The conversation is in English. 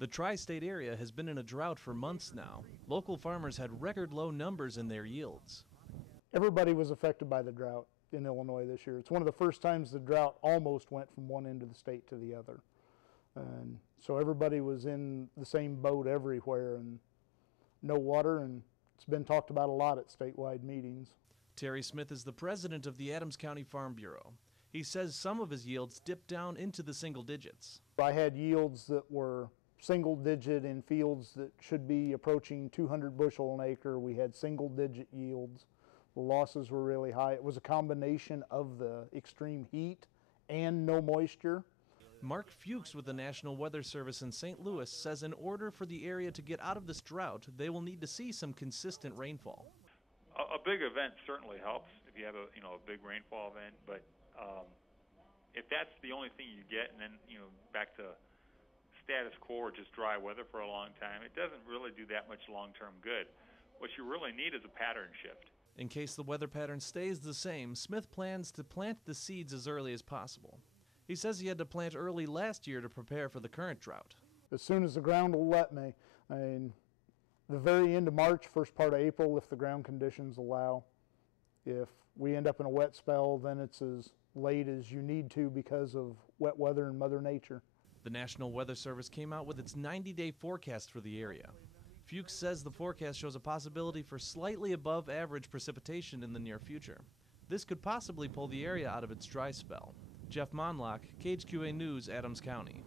The tri-state area has been in a drought for months now. Local farmers had record low numbers in their yields. Everybody was affected by the drought in Illinois this year. It's one of the first times the drought almost went from one end of the state to the other. And so everybody was in the same boat everywhere, and no water, and it's been talked about a lot at statewide meetings. Terry Smith is the president of the Adams County Farm Bureau. He says some of his yields dipped down into the single digits. I had yields that were single digit in fields that should be approaching 200 bushel an acre. We had single digit yields. The losses were really high. It was a combination of the extreme heat and no moisture. Mark Fuchs with the National Weather Service in St. Louis says in order for the area to get out of this drought, they will need to see some consistent rainfall. A big event certainly helps if you have a big rainfall event, but if that's the only thing you get, and then back to status quo or just dry weather for a long time, it doesn't really do that much long-term good. What you really need is a pattern shift. In case the weather pattern stays the same, Smith plans to plant the seeds as early as possible. He says he had to plant early last year to prepare for the current drought. As soon as the ground will let me, the very end of March, first part of April, if the ground conditions allow. If we end up in a wet spell, then it's as late as you need to because of wet weather and Mother Nature. The National Weather Service came out with its 90-day forecast for the area. Fuchs says the forecast shows a possibility for slightly above average precipitation in the near future. This could possibly pull the area out of its dry spell. Jeff Mondlock, KHQA News, Adams County.